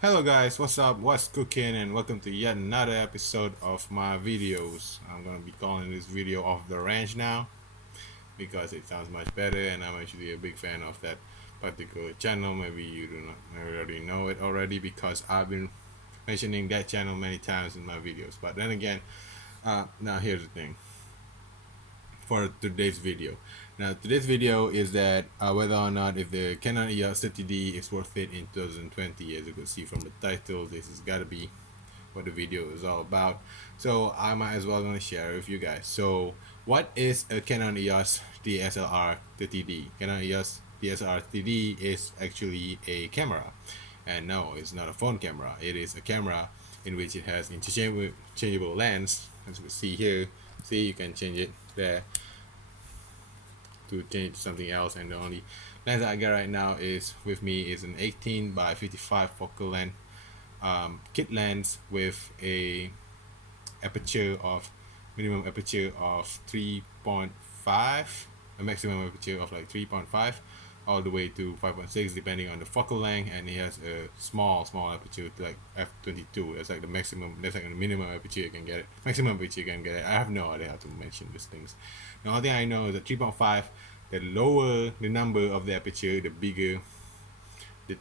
Hello guys, what's up, what's cooking, and welcome to yet another episode of my videos. I'm gonna be calling this video Off the Ranch now because it sounds much better, and I'm actually a big fan of that particular channel. Maybe you do not already know it already because I've been mentioning that channel many times in my videos. But then again, now here's the thing for today's video. Now today's video is that whether or not if the Canon EOS 30D is worth it in 2020. As you can see from the title, this has got to be what the video is all about. So I might as well gonna share with you guys. So what is a Canon EOS DSLR 30D? Canon EOS DSLR 30D is actually a camera, and no, it's not a phone camera. It is a camera in which it has interchangeable lens. As we see here, see, you can change it there to change it to something else, and the only lens I got right now is with me is an 18 by 55 focal length kit lens with a aperture of minimum aperture of 3.5, a maximum aperture of like 3.5 all the way to 5.6 depending on the focal length, and it has a small aperture to like f22. That's like the maximum, that's like the minimum aperture you can get it, maximum aperture you can get it. I have no idea how to mention these things. The only thing I know is that 3.5, the lower the number of the aperture, the bigger the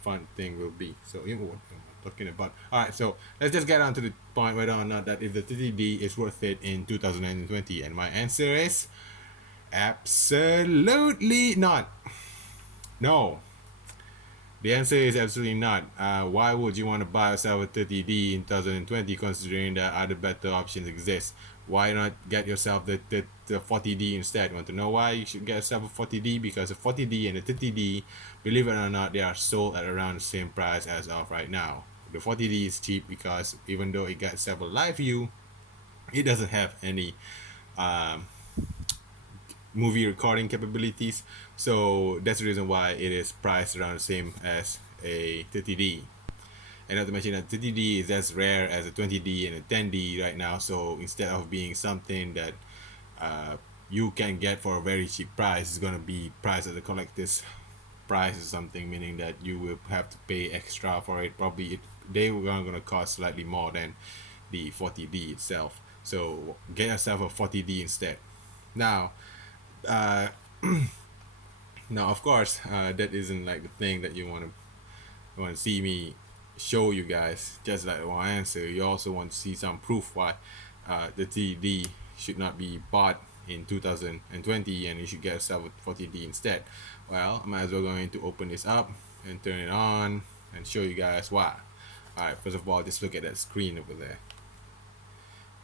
fun thing will be. So you know what I'm talking about. Alright, so let's just get on to the point whether or not that if the 30D is worth it in 2020, and my answer is absolutely not. No, the answer is absolutely not. Why would you want to buy yourself a 30D in 2020 considering that other better options exist? Why not get yourself the 40D instead? Want to know why you should get yourself a 40D? Because the 40D and the 30D, believe it or not, they are sold at around the same price as of right now. The 40D is cheap because even though it got several live view, it doesn't have any um, movie recording capabilities, so that's the reason why it is priced around the same as a 30D. And not to mention that 30D is as rare as a 20D and a 10D right now, so instead of being something that you can get for a very cheap price, it's going to be priced at the collector's price or something, meaning that you will have to pay extra for it. Probably they were going to cost slightly more than the 40D itself, so get yourself a 40D instead. Now uh, now of course that isn't like the thing that you want to see me show you guys just like one answer. You also want to see some proof why the 30D should not be bought in 2020 and you should get yourself a 40D instead. Well, I might as well going to open this up and turn it on and show you guys why. Alright, first of all, just look at that screen over there.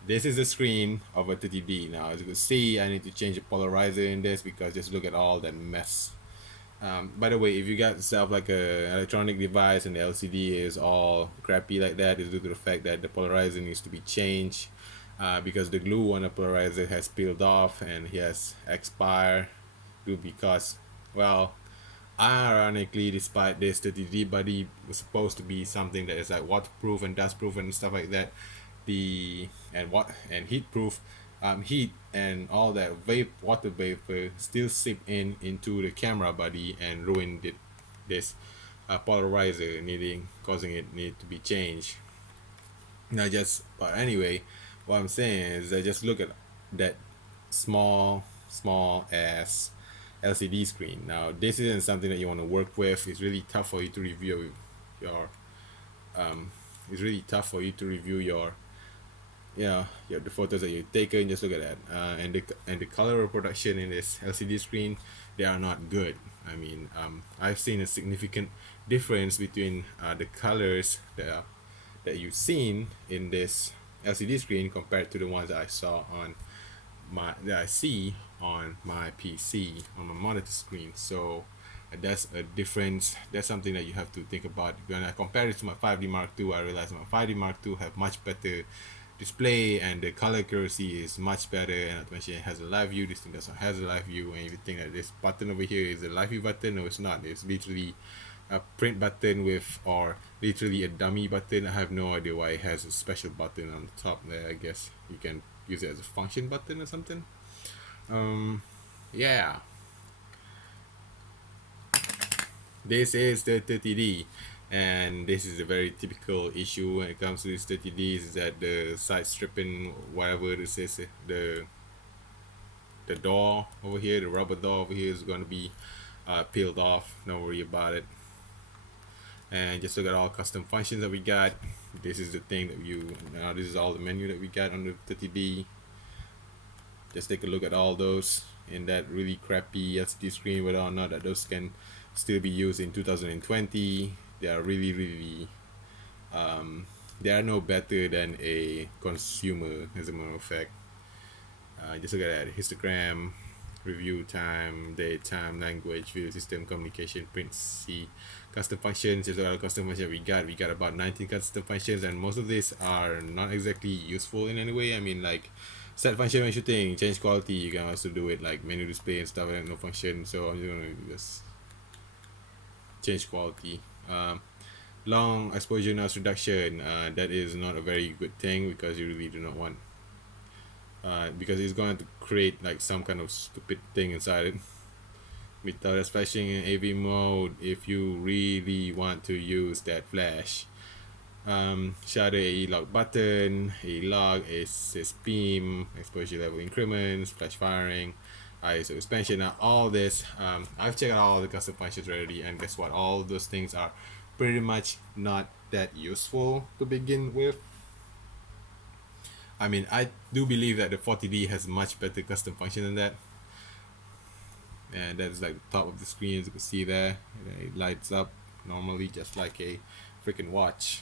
This is the screen of a 30D. Now as you can see, I need to change the polarizer in this because just look at all that mess. By the way, if you got yourself like a electronic device and the LCD is all crappy like that, is due to the fact that the polarizer needs to be changed because the glue on the polarizer has peeled off and he has expired due because, well, ironically, despite this, the 30D body was supposed to be something that is like waterproof and dustproof and stuff like that, and heat proof. Heat and all that water vapor still seep into the camera body and ruin this polarizer, causing it need to be changed. But anyway, what I'm saying is I just look at that small ass LCD screen. Now this isn't something that you want to work with. It's really tough for you to review your it's really tough for you to review your the photos that you've taken. Just look at that, and the color reproduction in this LCD screen, they are not good. I mean, I've seen a significant difference between the colors that you've seen in this LCD screen compared to the ones that I see on my PC on my monitor screen. So that's a difference. That's something that you have to think about. When I compare it to my 5D Mark II, I realized my 5D Mark II have much better display and the color accuracy is much better, and not to mention it has a live view. This thing does not have a live view, and if you think that this button over here is a live view button, no, it's not. It's literally a print button or literally a dummy button. I have no idea why it has a special button on the top there. I guess you can use it as a function button or something. Yeah, this is the 30D. And this is a very typical issue when it comes to these 30Ds, is that the side stripping, whatever this is, the door over here, the rubber door over here is going to be peeled off. Don't worry about it. And just look at all custom functions that we got. This is the thing that now this is all the menu that we got on the 30D. Just take a look at all those in that really crappy LCD screen, whether or not that those can still be used in 2020. They are really they are no better than a consumer, as a matter of fact. Just look at that: histogram, review time, date time, language, video system, communication, print, C, custom functions. Just look at the custom functions we got. We got about 19 custom functions, and most of these are not exactly useful in any way. I mean, like set function when shooting, change quality. You can also do it like menu display and stuff like no function. So I'm just gonna just change quality. Long exposure noise reduction. That is not a very good thing, because you really do not want. Because it's going to create like some kind of stupid thing inside it. Without splashing in AV mode, if you really want to use that flash. Shadow AE lock button, AE lock, assist beam, exposure level increments, flash firing, ISO expansion. Now all this, I've checked out all the custom functions already, and guess what? All those things are pretty much not that useful to begin with. I mean, I do believe that the 40D has much better custom function than that. And that's like the top of the screen, as you can see there. It lights up normally just like a freaking watch.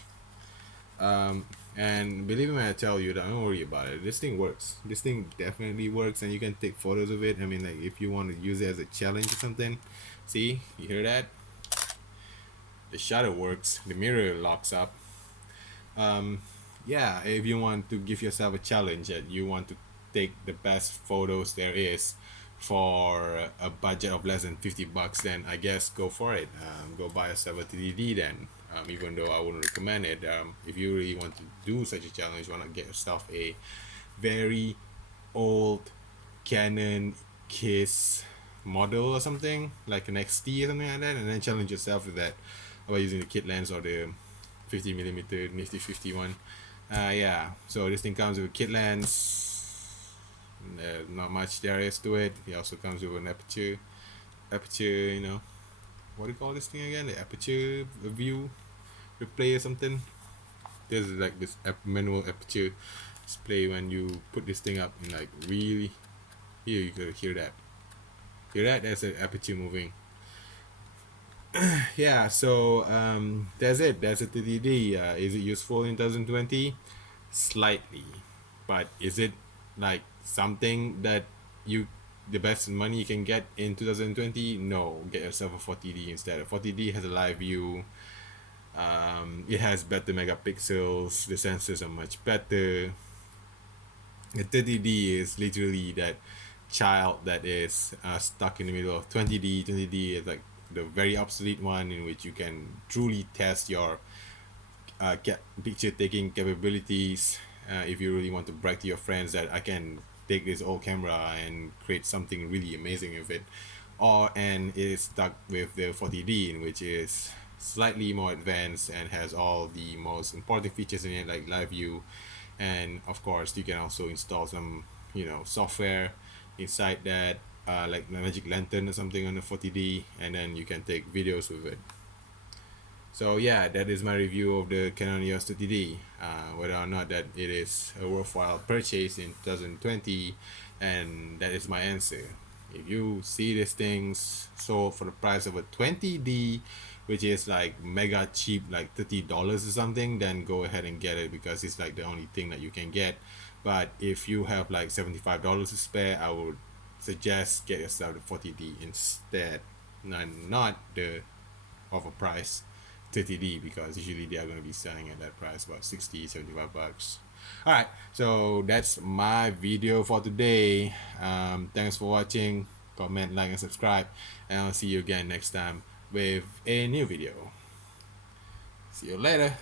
And believe me when I tell you that, don't worry about it. This thing works. This thing definitely works, and you can take photos of it. I mean, like if you want to use it as a challenge or something. See, you hear that? The shutter works. The mirror locks up. Yeah, if you want to give yourself a challenge that you want to take the best photos there is for a budget of less than $50, then I guess go for it. Go buy yourself a 3D then. Even though I wouldn't recommend it. If you really want to do such a challenge, you want to get yourself a very old Canon Kiss model or something, like an XT or something like that, and then challenge yourself with that by using the kit lens or the 50mm Nifty 51. Yeah, so this thing comes with a kit lens. Not much there is to it. It also comes with an aperture, you know, what do you call this thing again? The aperture view replay or something. There's like this manual aperture display when you put this thing up, and like really, here you could hear that. Hear that? That's an aperture moving. Yeah, so that's it. That's a 30D. Is it useful in 2020? Slightly, but is it like something that the best money you can get in 2020? No. Get yourself a 40D instead. A 40D has a live view. It has better megapixels. The sensors are much better. The 30D is literally that child that is stuck in the middle of 20D. 20D is like the very obsolete one, in which you can truly test your picture taking capabilities. If you really want to brag to your friends that I can take this old camera and create something really amazing with it, and it is stuck with the 40D, in which is slightly more advanced and has all the most important features in it, like live view, and of course you can also install some software inside that, like Magic Lantern or something on the 40D, and then you can take videos with it. So yeah, that is my review of the Canon EOS 30D. Whether or not that it is a worthwhile purchase in 2020, and that is my answer. If you see these things sold for the price of a 20D, which is like mega cheap, like $30 or something, then go ahead and get it, because it's like the only thing that you can get. But if you have like $75 to spare, I would suggest get yourself the 40D instead, not the overpriced 30D, because usually they are going to be selling at that price, about $60-$75. Alright, so that's my video for today. Thanks for watching. Comment, like, and subscribe, and I'll see you again next time with a new video. See you later.